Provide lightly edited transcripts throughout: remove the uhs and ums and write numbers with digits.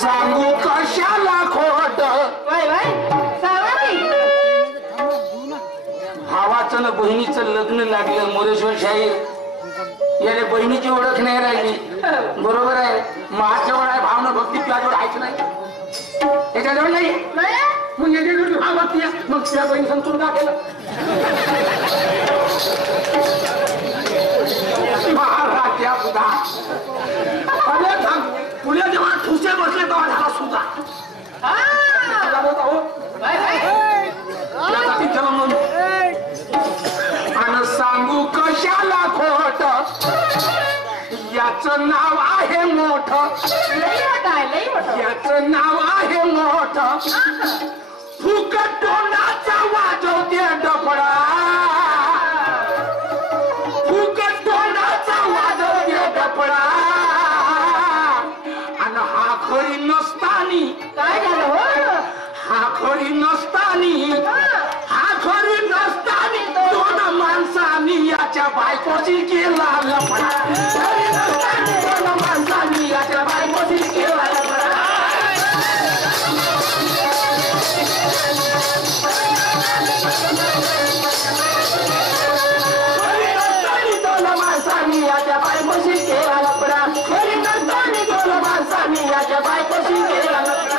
सांगू कशाला खोट भावाचं ना बहिणीचं लग्न लागलं मोरेश्वर शाहीर याने बहिणीची ओळख नाही राहिली बरोबर आहे माझ्याजवळ आहे भावना भक्ती तुझ्याजवळ आहेच नाही त्याच्याजवळ नाही मग याच्याजवळ भाव भक्ती मग तुझ्या बहीण संतून का केलं महाराजा सुद्धा अरे थांब पुढे जेव्हा ठुसे बसले तेव्हा झाला सुद्धा आणि सांगू कशाला खोट याचं नाव आहे मोठ याचं नाव आहे मोठ फुकट तोंडाचा वाजवते डफडा फुकट तोंडाचा वाजवते डफडा आणि हा खरी नसतानी काय झालं हा खरी नसतानी हा खरी नसतानी दोन माणसांनी याच्या बायकोशी केला लफडा खरी नसतानी दोन माणसांनी याच्या बायकोशी केला लफडा खरी नसतानी दोन माणसांनी याच्या बायकोशी केला लफडा खरी नसतानी दोन माणसांनी याच्या बायकोशी केला लफडा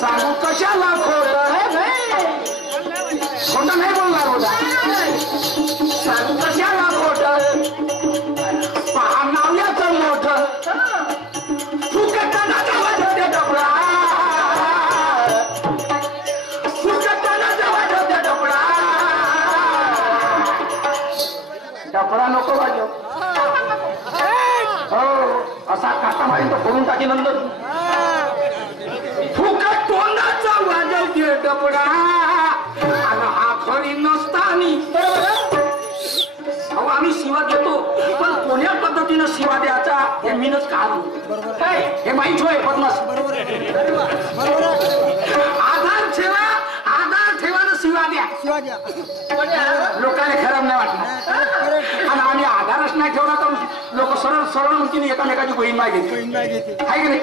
सांगू कशाला खोट खोट नाही बोलणार होता सांगू कशाला खोट पहा नाव्याचं मोठ फुकटाचा वाजवते डबडा फुकटाचा वाजवते डबडा डबडा नको वाजव हो असा काटा मारीन तो फोडून टाकी नंतर फुकट तोंडाचा वाजवते डबडा आणि हा खरी नसतानी अहो आम्ही शिवा देतो पण कोण्या पद्धतीनं शिवा द्यायचा हे मीनच काढू हे माहीत होय पद्मास आधार ठेवा ना शिवा द्या लोकांना खराब नाही वाटणार आणि आम्ही आधारच नाही ठेवला तर लोक सरळ सरळ म्हणतील एकामेकाची बहीण नाही घेते आहे की नाही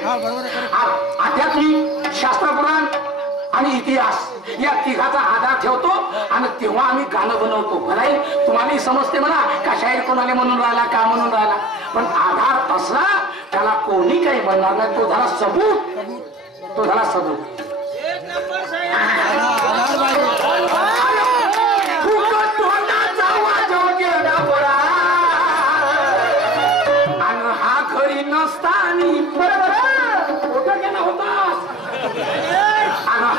आध्यात्मिक शास्त्रपुराण आणि इतिहास या तिघाचा आधार ठेवतो आणि तेव्हा आम्ही गाणं बनवतो भलाई तुम्हालाही समजते म्हणा का शाहीर कोणाला म्हणून राहिला का म्हणून राहिला पण आधार असला त्याला कोणी काही म्हणणार नाही तो झाला सबूत तो झाला सबूत आणि हा खरी नसतानी आणि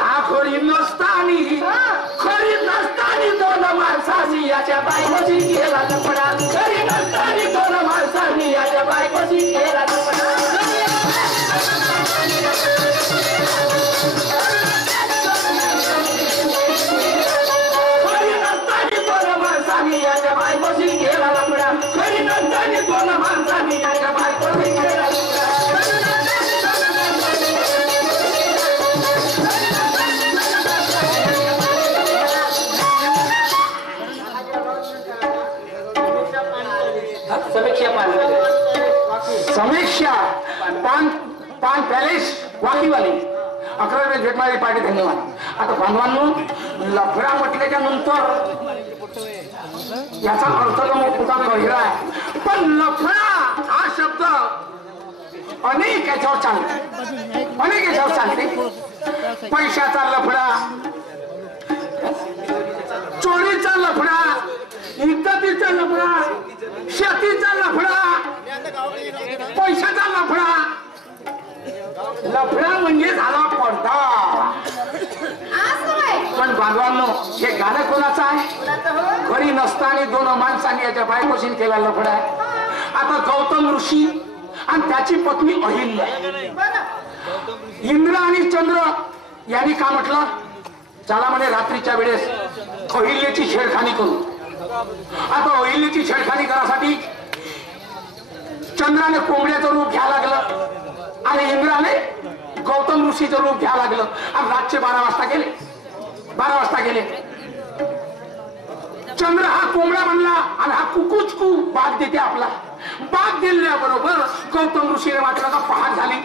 हा खरी नसतानी दोन माणसांनी याच्या बायकोशी केला लफडा खरी नसतानी दोन माणसांनी याच्या बायकोशी केला लफडा खरी नसतानी दोन माणसांनी याच्या बायकोशी केला लफडा खरी नसतानी दोन माणसांनी याच्या बायकोशी केला लफडा समीक्षा पान पॅलेस वाकीवाली 11 भेटणारी पार्टी धन्यवाद आता बांधवांनो लफडा म्हटल्याच्या नंतर याचा अर्थ मोठा गहिरा आहे पण लफडा हा शब्द अनेक याच्यावर चालते पैशाचा लफडा चोरीचा लफडा इज्जतीचा लफडा शेतीचा लफडा पैशाचा लफडा म्हणजे झाला पडदा पण बांधवांनो हे गाणं कोणाचं आहे घरी नसताना दोन माणसांनी याच्या बायकोशीन केला लफडा आहे आता गौतम ऋषी आणि त्याची पत्नी अहिल्या इंद्र आणि चंद्र यांनी का म्हटलं चला म्हणे रात्रीच्या वेळेस अहिल्याची छेडखानी करू आता अहिल्याची छेडखानी करासाठी चंद्राने कोंबड्याचं रूप घ्यायला लागलं आणि इंद्राने गौतम ऋषीचं रूप घ्यायला लागलं आणि रातचे 12 वाजता गेले चंद्र हा कोंबडा म्हणला आणि हा कुकुचकू बाग देते आपला. बाग दिल्याबरोबर गौतम ऋषीने वाटलं का पहाट झाली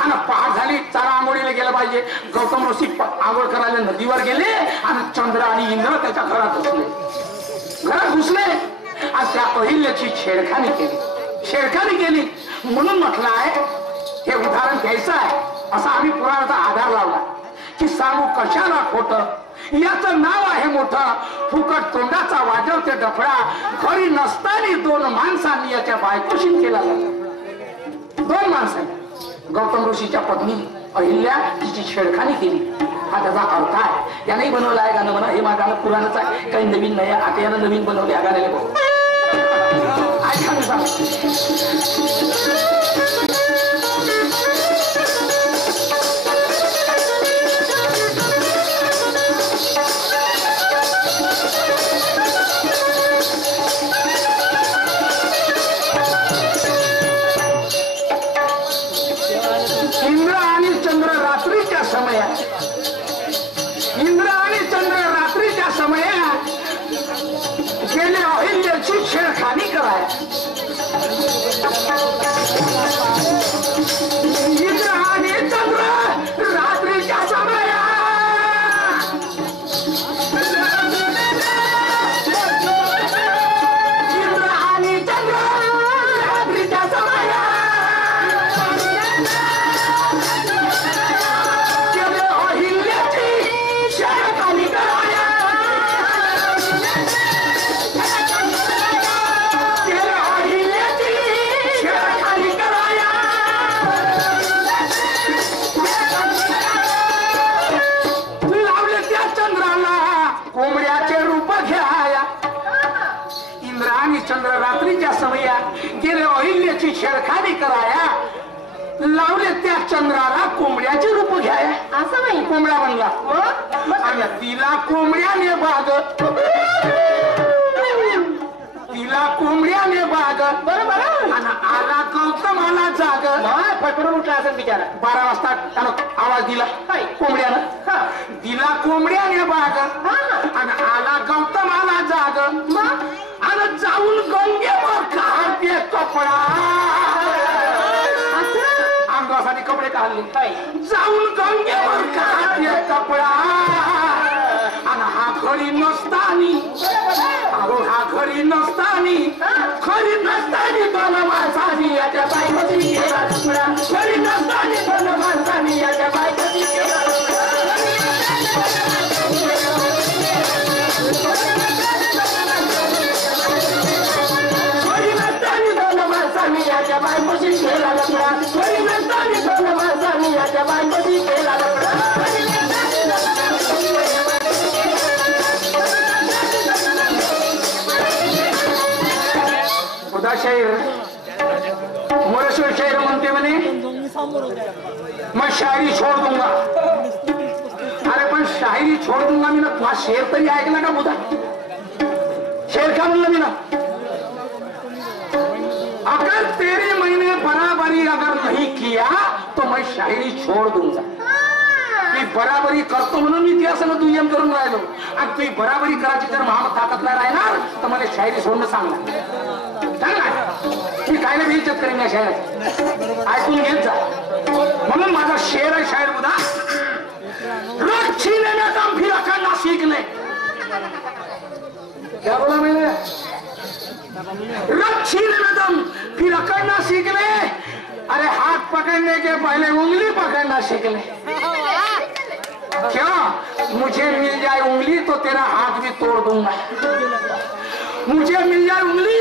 आणि पहाट झाली, चारा आंघोळीला गेलं पाहिजे. गौतम ऋषी आंघोळ करायला नदीवर गेले आणि चंद्र आणि इंद्र त्याच्या घरात घुसले आणि त्या अहिल्याची छेडखानी केली. म्हणून म्हटलं आहे हे उदाहरण घ्यायचं आहे. असा आम्ही पुराणाचा आधार लावला की सांगू कशाला खोटं, याचं नाव आहे मोठं. फुकट तोंडाचा वाजवते डफळा, घरी नसताना 2 माणसांनी याच्या बायकोशी केला. 2 माणसांनी गौतम ऋषीच्या पत्नी अहिल्या तिची छेडखानी केली. हा त्याचा अर्थ आहे. याने बनवलं आहे गाणं म्हणा. हे माझं गाणं पुराणच आहे, काही नवीन नाही. आता यानं नवीन बनवले या गाण्याला बघ ऐका मी सांग. इंद्र आणि चंद्र रात्रीच्या समयात गेले अहिल्याची छेडखानी कराय. इंद्र आणि चंद्र रात्रीच्या समयात चंद्र रात्रीच्या समयात गेले अहिल्याची छेडखानी कराया. लावले त्या चंद्राला कोंबड्याचे रूप घ्याया. असं नाही कोंबडा बनला आणि तिला कोंबड्याने बाग बरोबर. आणि आला गौतमाला जाग. फटफडून उठला असेल बिचारा. 12 वाजता त्यानं आवाज दिला कोंबड्यानं. दिला कोंबड्याने बाग आणि आला गौतमाला जाग. आणि जाऊन गंगेवर काढते कपडा. अंगासाठी कपडे काढले. जाऊन गंगेवर काढते कपडा. आणि हा घरी नसतानी खरी नसतानी दोन माणसांनी याच्या बायकोची केला तुकडा. खरी नसतानी 2 माणसांनी याच्या बायकोची केला याच्या बायकोशी केला लफडा. खरी नसतानी 2 माणसांनी याच्या बायकोशी केला लफडा. खुदा शायर मोरेश्वर शायर म्हणते म्हणे मैं शायरी छोड़ दूंगा. अरे पण शायरी छोड़ दूंगा मी ना. तुझा शेर तरी ऐकला का बुधा? शेर का म्हणलं मी ना? अगर तेरे मैंने बराबरी अगर नहीं किया तो मैं शायरी छोड़ दूंगा. मी बराबरी करतो म्हणून मी त्या सगळं दुय्यम करून राहिलो. आणि तुम्ही बराबरी करायची जर महामत ताकद नाही राहणार तर मला शायरी सोडणं सांगणार. मी काय नाही इज्जत करीन या शायराची. ऐकून घेत जा. म्हणून माझा शेर आहे शायर बुधा. रोज छीने में दम फिर अकड़ना सीखने. क्या बोला मैंने? रोज छीने में दम फिर अकड़ना सीखने. अरे हाथ पकड़ने के पहले उंगली पकड़ना सीख ले. क्या मुझे मिल जाए उंगली तो तेरा हाथ भी तोड़ दूंगा. मुझे मिल जाए उंगली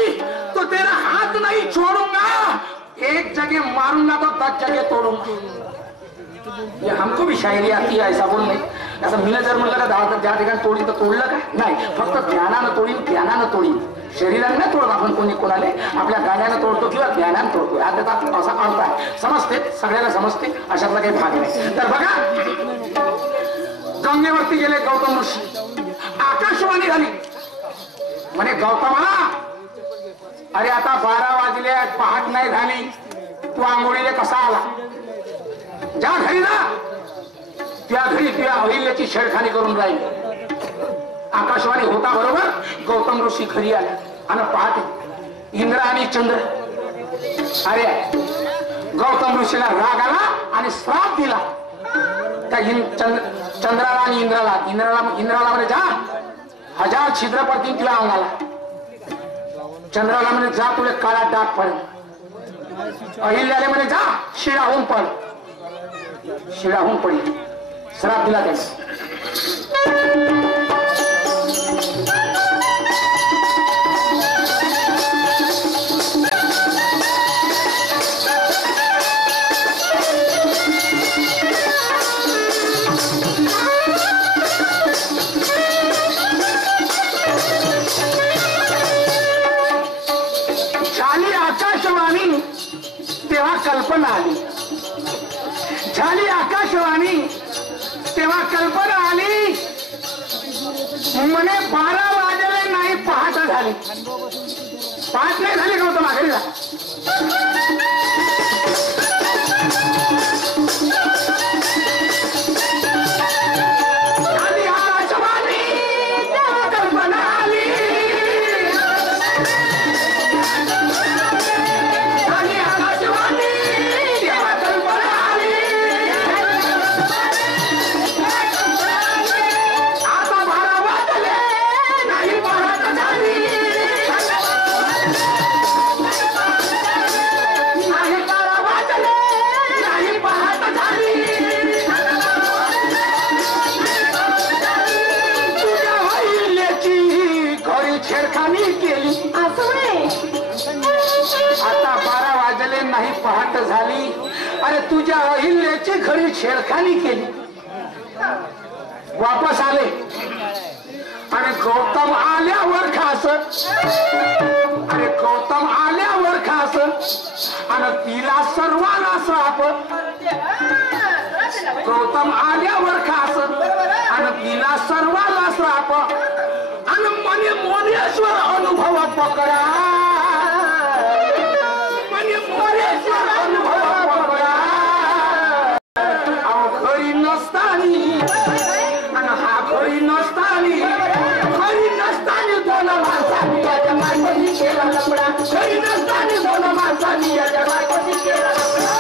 तो तेरा हाथ नहीं छोड़ूंगा. एक जगह मारूंगा तो 10 जगह तोड़ूंगा. ये हमको भी शायरी आती है ऐसा बोल नहीं. असं मी जर म्हणलं का 10 ज्या ठिकाणी तोडीन तर तोडलं का? नाही. फक्त ज्ञानानं तोडीन. शरीराने नाही तोडत आपण कोणी कोणाला. आपल्या गाण्यानं तोडतो किंवा ज्ञानानं तोडतो. आता असा अर्थ आहे. समजते सगळ्याला समजते. अशातला काही भाग नाही. तर बघा गंगेवरती गेले गौतम ऋषी. आकाशवाणी झाली म्हणे गौतमा अरे आता 12 वाजले पहाट नाही झाली. तू आंघोळीले कसा आला? जा घरी ना. त्या घरी तुझ्या अहिल्याची छेडखानी करून राहील. आकाशवाणी होता बरोबर गौतम ऋषी घरी आले आणि पाहते इंद्र आणि चंद्र. अरे गौतम ऋषीला राग आला आणि श्राप दिला त्या चंद्राला आणि इंद्राला म्हणे जा 1000 छिद्र पडतील तुला अंगाला. चंद्राला म्हणे जा तुला काळा डाग पडेल. अहिल्याला म्हणे जा शिळाहून पड. शिळाहून पडेल. श्राप दिला त्याने. तेव्हा कल्पना आली. झाली आकाशवाणी तेव्हा कल्पना आली. म्हणे 12 वाजले नाही पहाट झाली. पहाट नाही झाली गौतम माघारी जा. झाली आकाशवाणी तेव्हा कल्पना आली. नाही पहाट झाली. अरे तुझ्या अहिल्याची घरी छेडखानी केली. वापस आले आणि गौतम आल्यावर खास. अरे गौतम आल्यावर खास आणि तिला सर्वांना श्राप. गौतम आल्यावर खास आणि तिला सर्वांना श्राप. आणि म्हणे मोनेश्वर अनुभव पकडा. घरी नसतानी दोन माणसांनी याच्या बायकोशी केला लफडा. घरी नसतानी 2 माणसांनी याच्या बायकोशी केला लफडा.